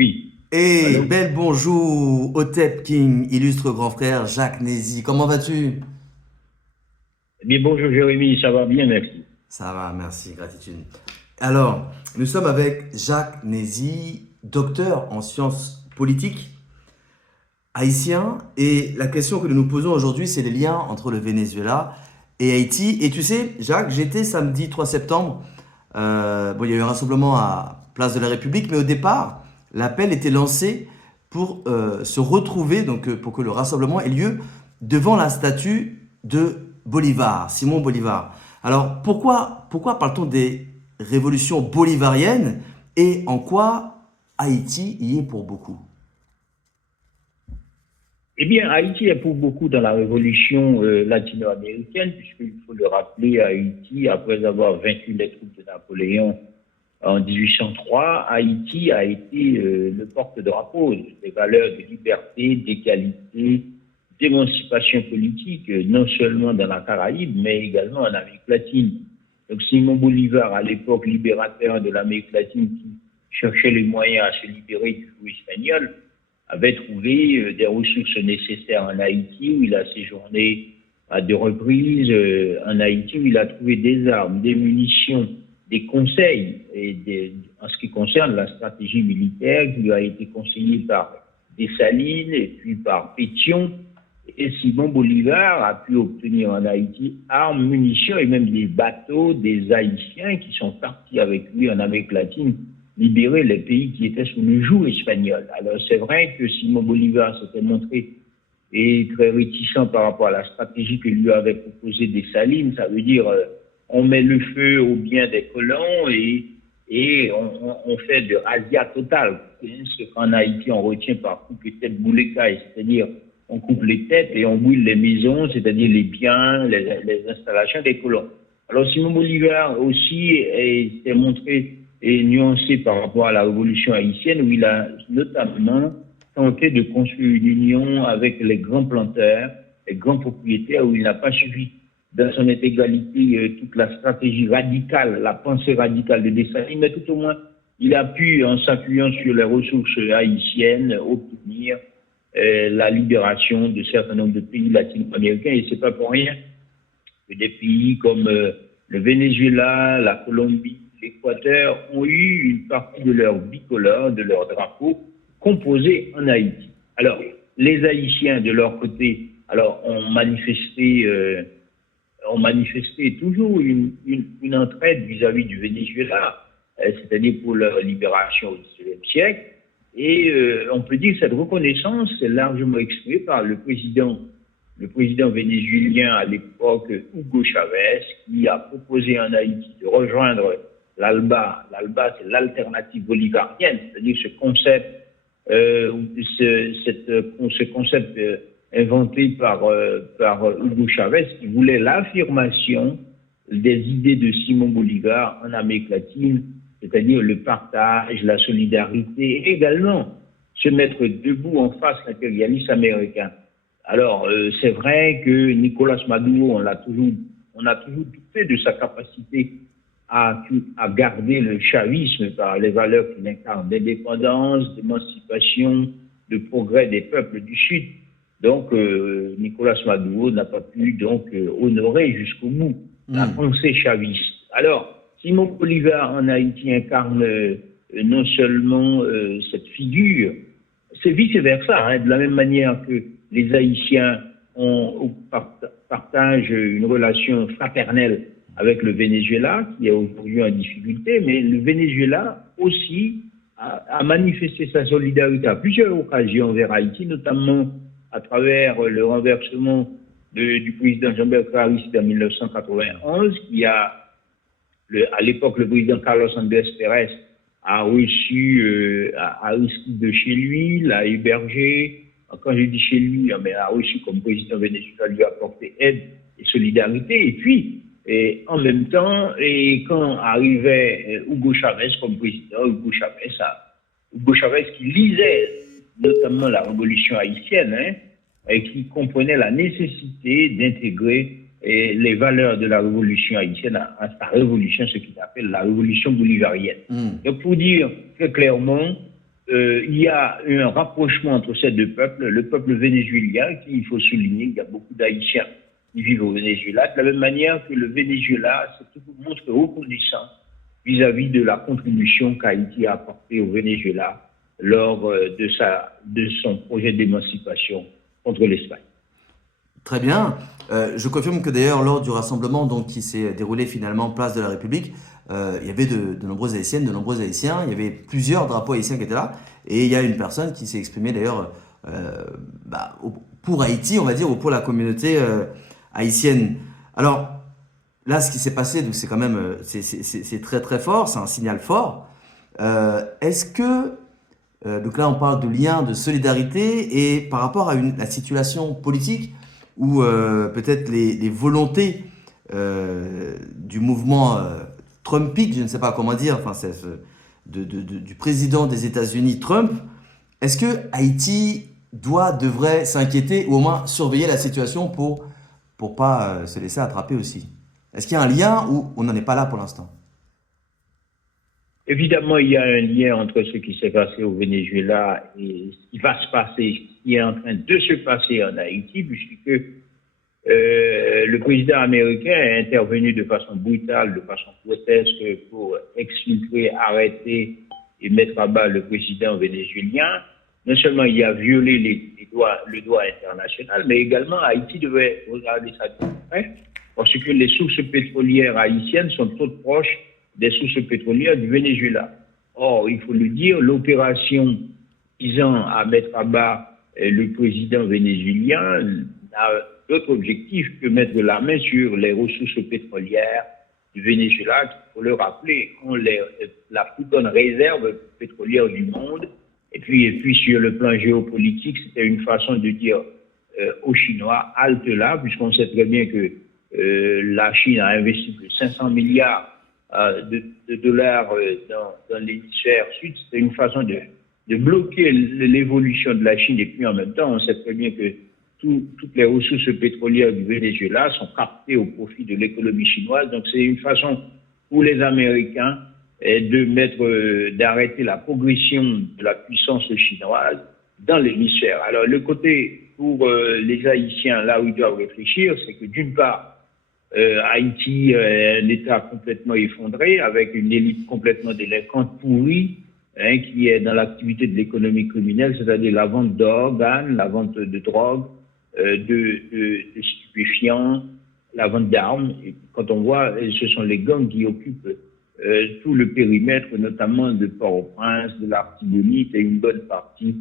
Oui. Et Allô? bel bonjour, Otep King, illustre grand frère Jacques Nézy. Comment vas-tu? Eh bien, bonjour Jérémy, ça va bien, merci. Ça va, merci, gratitude. Alors, nous sommes avec Jacques Nézy, docteur en sciences politiques, haïtien. Et la question que nous nous posons aujourd'hui, c'est les liens entre le Venezuela et Haïti. Et tu sais, Jacques, j'étais samedi 3 septembre. Bon, il y a eu un rassemblement à Place de la République, mais au départ, l'appel était lancé pour se retrouver, donc pour que le rassemblement ait lieu devant la statue de Bolivar, Simon Bolivar. Alors, pourquoi parle-t-on des révolutions bolivariennes et en quoi Haïti y est pour beaucoup? Eh bien, Haïti est pour beaucoup dans la révolution latino-américaine, puisqu'il faut le rappeler, Haïti, après avoir vaincu les troupes de Napoléon en 1803, Haïti a été le porte-drapeau des valeurs de liberté, d'égalité, d'émancipation politique, non seulement dans la Caraïbe, mais également en Amérique latine. Donc Simon Bolivar, à l'époque libérateur de l'Amérique latine, qui cherchait les moyens à se libérer du joug espagnol, avait trouvé des ressources nécessaires en Haïti, où il a séjourné à deux reprises en Haïti, où il a trouvé des armes, des munitions, des conseils en ce qui concerne la stratégie militaire qui lui a été conseillée par Dessalines et puis par Pétion. Et Simon Bolivar a pu obtenir en Haïti armes, munitions et même des bateaux des Haïtiens qui sont partis avec lui en Amérique latine libérer les pays qui étaient sous le joug espagnol. Alors c'est vrai que Simon Bolivar s'était montré et très réticent par rapport à la stratégie que lui avait proposée Dessalines. Ça veut dire on met le feu au bien des colons et on fait de razzia totale. Ce qu'en Haïti on retient par coup que tête boulekaï, c'est-à-dire on coupe les têtes et on brûle les maisons, c'est-à-dire les biens, les installations des colons. Alors Simon Bolivar aussi s'est montré nuancé par rapport à la révolution haïtienne où il a notamment tenté de construire une union avec les grands planteurs, les grands propriétaires où il n'a pas suivi dans son intégralité toute la stratégie radicale, la pensée radicale de Dessalines, mais tout au moins il a pu, en s'appuyant sur les ressources haïtiennes, obtenir la libération de certains nombres de pays latino-américains. Et c'est pas pour rien que des pays comme le Venezuela, la Colombie, l'Équateur ont eu une partie de leur bicolore, de leur drapeau, composé en Haïti. Alors, les Haïtiens, de leur côté, alors, ont manifesté toujours une entraide vis-à-vis du Venezuela, c'est-à-dire pour leur libération au XIXe siècle. Et on peut dire que cette reconnaissance est largement exprimée par le président vénézuélien à l'époque, Hugo Chavez, qui a proposé en Haïti de rejoindre l'ALBA. L'ALBA, c'est l'alternative bolivarienne, c'est-à-dire ce concept, ce concept inventé par Hugo Chavez, qui voulait l'affirmation des idées de Simon Bolivar en Amérique latine, c'est-à-dire le partage, la solidarité, et également se mettre debout en face de l'impérialisme américain. Alors, c'est vrai que Nicolas Maduro, on a toujours douté de sa capacité à garder le chavisme par les valeurs qu'il incarne, d'indépendance, d'émancipation, de progrès des peuples du Sud. Donc, Nicolas Maduro n'a pas pu donc honorer jusqu'au bout la pensée chaviste. Alors, Simon Bolivar en Haïti incarne non seulement cette figure, c'est vice-versa, hein, de la même manière que les Haïtiens partagent une relation fraternelle avec le Venezuela, qui est aujourd'hui en difficulté, mais le Venezuela aussi a manifesté sa solidarité à plusieurs occasions vers Haïti, notamment à travers le renversement du président Jean-Bertrand Aristide en 1991, qui à l'époque, le président Carlos Andrés Pérez a reçu de chez lui, l'a hébergé. Quand je dis chez lui, mais a reçu comme président vénézuélien, lui a apporté aide et solidarité. Et puis, en même temps, quand arrivait Hugo Chavez comme président, Hugo Chavez qui lisait notamment la révolution haïtienne, hein, et qui comprenait la nécessité d'intégrer les valeurs de la révolution haïtienne à sa révolution, ce qu'il appelle la révolution bolivarienne. Donc, pour dire très clairement, il y a un rapprochement entre ces deux peuples. Le peuple vénézuélien, qui, il faut souligner, il y a beaucoup d'Haïtiens qui vivent au Venezuela, de la même manière que le Venezuela se montre reconnaissant vis-à-vis de la contribution qu'Haïti a apportée au Venezuela lors de son projet d'émancipation contre l'Espagne. Très bien. Je confirme que d'ailleurs, lors du rassemblement donc, qui s'est déroulé finalement place de la République, il y avait de nombreuses Haïtiennes, de nombreux Haïtiens. Il y avait plusieurs drapeaux haïtiens qui étaient là. Et il y a une personne qui s'est exprimée d'ailleurs pour Haïti, on va dire, ou pour la communauté haïtienne. Alors, là, ce qui s'est passé, donc c'est quand même c'est très très fort, c'est un signal fort. Est-ce que, donc là, on parle de lien, de solidarité, et par rapport à la situation politique, ou peut-être les volontés du mouvement Trumpique, je ne sais pas comment dire, enfin, du président des États-Unis Trump, est-ce que Haïti devrait s'inquiéter ou au moins surveiller la situation pour pas se laisser attraper aussi? Est-ce qu'il y a un lien ou on n'en est pas là pour l'instant? Évidemment, il y a un lien entre ce qui s'est passé au Venezuela et ce qui va se passer, ce qui est en train de se passer en Haïti, puisque le président américain est intervenu de façon brutale, de façon grotesque pour exfiltrer, arrêter et mettre à bas le président vénézuélien. Non seulement il a violé le droit international, mais également Haïti devait regarder ça de près, parce que les sources pétrolières haïtiennes sont trop proches des sources pétrolières du Venezuela. Or, il faut le dire, l'opération visant à mettre à bas le président vénézuélien n'a d'autre objectif que mettre la main sur les ressources pétrolières du Venezuela, qui, il faut le rappeler, ont la plus grande réserve pétrolière du monde. Et puis sur le plan géopolitique, c'était une façon de dire aux Chinois, halte là, puisqu'on sait très bien que la Chine a investi plus de 500 milliards de dollars dans l'hémisphère sud. C'était une façon de bloquer l'évolution de la Chine. Et puis en même temps, on sait très bien que toutes les ressources pétrolières du Venezuela sont captées au profit de l'économie chinoise. Donc c'est une façon pour les Américains d'arrêter la progression de la puissance chinoise dans l'hémisphère. Alors le côté pour les Haïtiens, là où ils doivent réfléchir, c'est que d'une part, Haïti est un État complètement effondré, avec une élite complètement délinquante pourrie, qui est dans l'activité de l'économie criminelle, c'est-à-dire la vente d'organes, la vente de drogue, de stupéfiants, la vente d'armes. Et quand on voit, ce sont les gangs qui occupent tout le périmètre, notamment de Port-au-Prince, de l'Artibonite et une bonne partie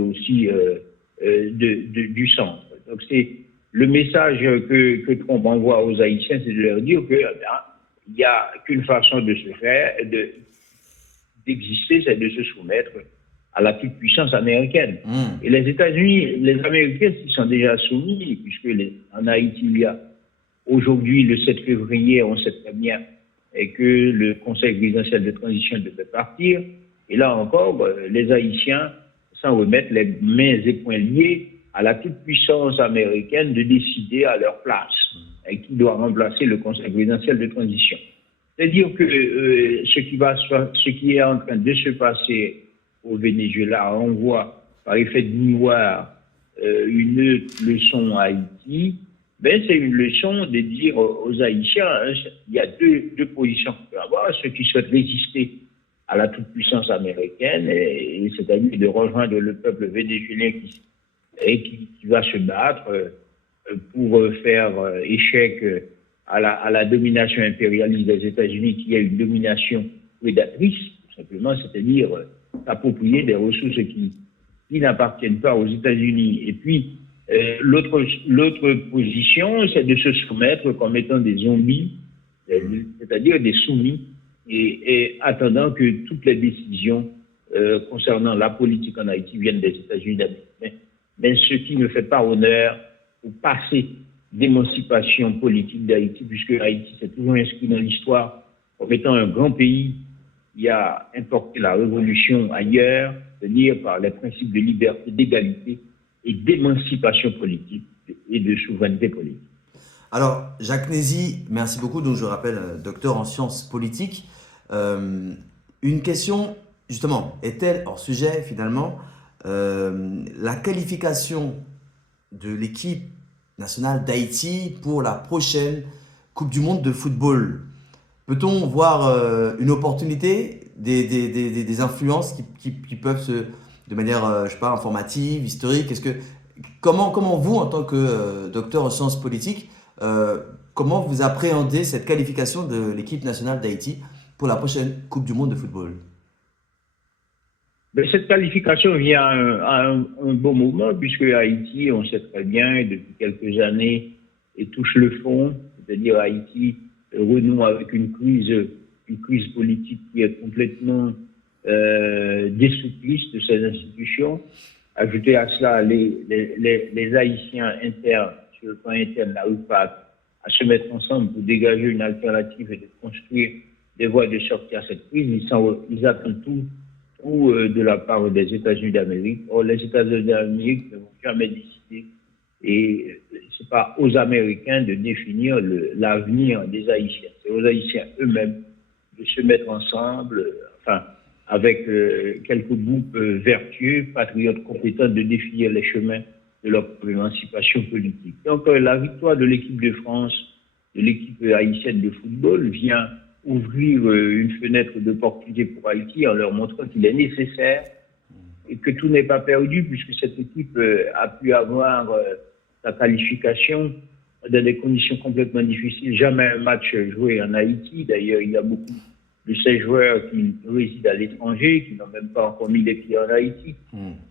aussi du centre. Donc c'est le message que Trump envoie aux Haïtiens, c'est de leur dire que il n'y a qu'une façon de se faire, d'exister, c'est de se soumettre à la toute-puissance américaine. Et les États-Unis, les Américains s'y sont déjà soumis, puisque en Haïti, il y a aujourd'hui, le 7 février, on sait très bien que le Conseil présidentiel de transition devait partir. Et là encore, les Haïtiens s'en remettent les mains et poings liés à la toute-puissance américaine de décider à leur place qui doit remplacer le Conseil présidentiel de transition. C'est-à-dire que ce qui est en train de se passer au Venezuela renvoie par effet de miroir une leçon à Haïti. C'est une leçon de dire aux Haïtiens, il y a deux positions qu'on peut avoir, ceux qui souhaitent résister à la toute-puissance américaine, et c'est-à-dire de rejoindre le peuple vénézuélien qui va se battre pour faire échec à la domination impérialiste des États-Unis, qui est une domination prédatrice, tout simplement, c'est-à-dire s'approprier des ressources qui n'appartiennent pas aux États-Unis. Et puis, l'autre position, c'est de se soumettre comme étant des zombies, c'est-à-dire des soumis, et attendant que toutes les décisions concernant la politique en Haïti viennent des États-Unis d'Amérique. Mais ce qui ne fait pas honneur au passé d'émancipation politique d'Haïti, puisque Haïti s'est toujours inscrit dans l'histoire comme étant un grand pays qui a importé la révolution ailleurs, c'est-à-dire par les principes de liberté, d'égalité et d'émancipation politique et de souveraineté politique. Alors, Jacques Nézy, merci beaucoup. Donc, je rappelle, docteur en sciences politiques. Une question justement, est-elle hors sujet finalement la qualification de l'équipe nationale d'Haïti pour la prochaine Coupe du Monde de football? Peut-on voir une opportunité, des influences qui peuvent de manière, je sais pas, informative, historique, comment vous, en tant que docteur en sciences politiques, euh, comment vous appréhendez cette qualification de l'équipe nationale d'Haïti pour la prochaine Coupe du Monde de football? Mais cette qualification vient à un bon moment, puisque Haïti, on sait très bien, depuis quelques années, et touche le fond, c'est-à-dire Haïti renoue avec une crise politique qui est complètement destructrice de ses institutions. Ajouter à cela, les Haïtiens sur le plan interne, n'arrivent pas à se mettre ensemble pour dégager une alternative et de construire des voies de sortie à cette crise. Ils attendent tout ou de la part des États-Unis d'Amérique. Or, les États-Unis d'Amérique ne vont jamais décider et c'est pas aux Américains de définir l'avenir des Haïtiens. C'est aux Haïtiens eux-mêmes de se mettre ensemble, enfin, avec quelques groupes vertueux, patriotes compétents, de définir les chemins de leur émancipation politique. Donc, la victoire de l'équipe de France, de l'équipe haïtienne de football vient ouvrir une fenêtre d'opportunité pour Haïti en leur montrant qu'il est nécessaire et que tout n'est pas perdu puisque cette équipe a pu avoir sa qualification dans des conditions complètement difficiles. Jamais un match joué en Haïti. D'ailleurs, il y a beaucoup de ces joueurs qui résident à l'étranger, qui n'ont même pas encore mis les pieds en Haïti.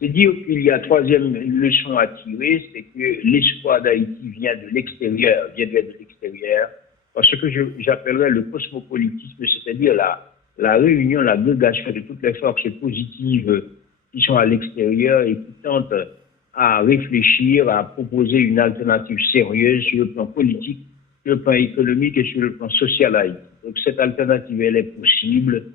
C'est dire qu'il y a troisième leçon à tirer, c'est que l'espoir d'Haïti vient de l'extérieur, parce que j'appellerais le cosmopolitisme, c'est-à-dire la réunion, l'agrégation de toutes les forces positives qui sont à l'extérieur et qui tentent à réfléchir, à proposer une alternative sérieuse sur le plan politique, sur le plan économique et sur le plan social à Haïti. Donc cette alternative, elle est possible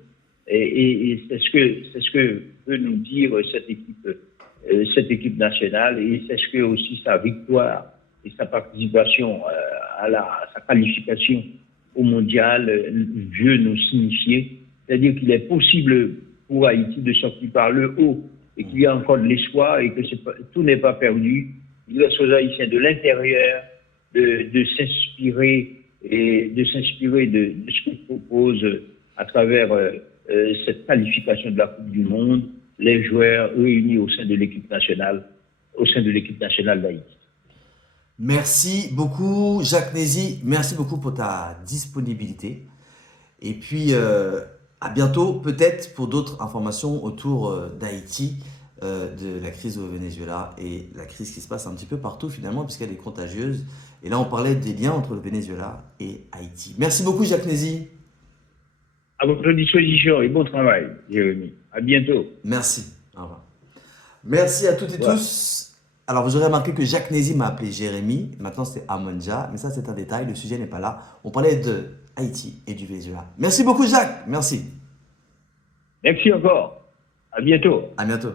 et c'est ce que veut nous dire cette équipe nationale et c'est ce que aussi sa victoire et sa participation à sa qualification au mondial veut nous signifier. C'est-à-dire qu'il est possible pour Haïti de sortir par le haut et qu'il y a encore de l'espoir et que tout n'est pas perdu. Il reste aux Haïtiens de l'intérieur de s'inspirer et de s'inspirer de ce qu'on propose à travers cette qualification de la Coupe du Monde, les joueurs réunis au sein de l'équipe nationale d'Haïti. Merci beaucoup, Jacques Nézy. Merci beaucoup pour ta disponibilité. Et puis, à bientôt, peut-être pour d'autres informations autour d'Haïti, de la crise au Venezuela et la crise qui se passe un petit peu partout finalement, puisqu'elle est contagieuse. Et là, on parlait des liens entre le Venezuela et Haïti. Merci beaucoup, Jacques Nézy. À votre disposition et bon travail, Jérémy. À bientôt. Merci. Au revoir. Merci à toutes et tous. Alors, vous aurez remarqué que Jacques Nézy m'a appelé Jérémy. Maintenant, c'est Amonja. Mais ça, c'est un détail. Le sujet n'est pas là. On parlait de Haïti et du Venezuela. Merci beaucoup, Jacques. Merci. Merci encore. À bientôt. À bientôt.